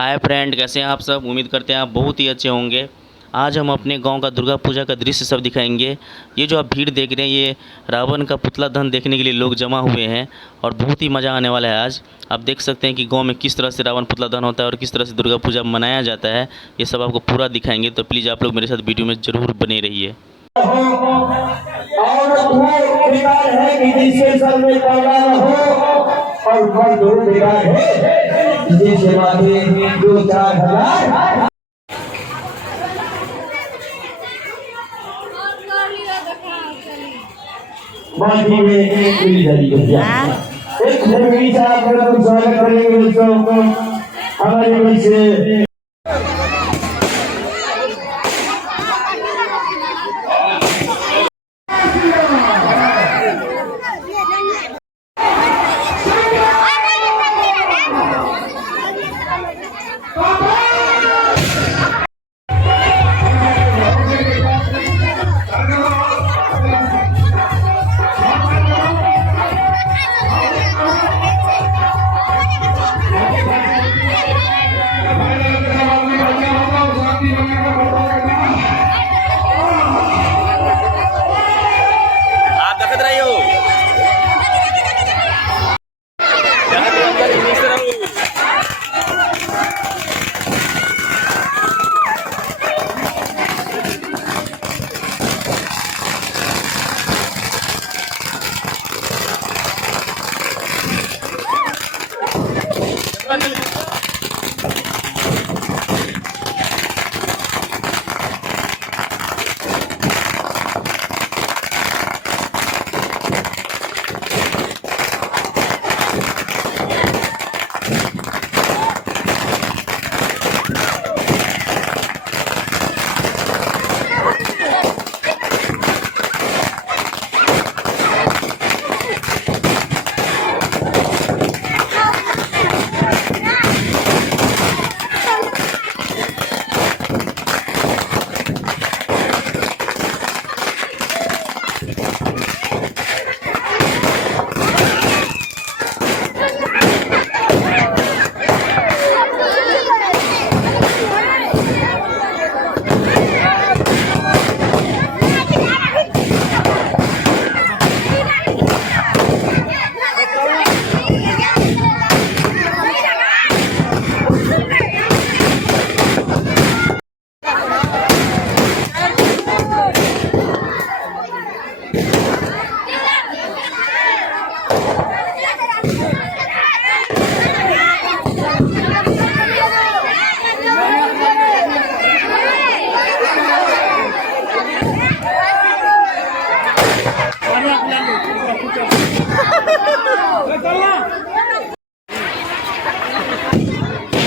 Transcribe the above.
Hi friend, कैसे हैं आप सब। उम्मीद करते हैं आप बहुत ही अच्छे होंगे। आज हम अपने गांव का दुर्गा पूजा का दृश्य सब दिखाएंगे। ये जो आप भीड़ देख रहे हैं, ये रावण का पुतला दहन देखने के लिए लोग जमा हुए हैं और बहुत ही मज़ा आने वाला है। आज आप देख सकते हैं कि गांव में किस तरह से रावण पुतला दहन होता है और किस तरह से दुर्गा पूजा मनाया जाता है। ये सब आपको पूरा दिखाएंगे, तो प्लीज़ आप लोग मेरे साथ वीडियो में ज़रूर बने रहिए। और वो बेकार है कि जिसके सर में पर्दा न हो, और वो बेकार है जिसके माथे 2-4 हजार। माटी में एक मिली जाती है। एक फैमिली से आप लोग स्वागत करेंगे दोस्तों हमारे बीच से। चलना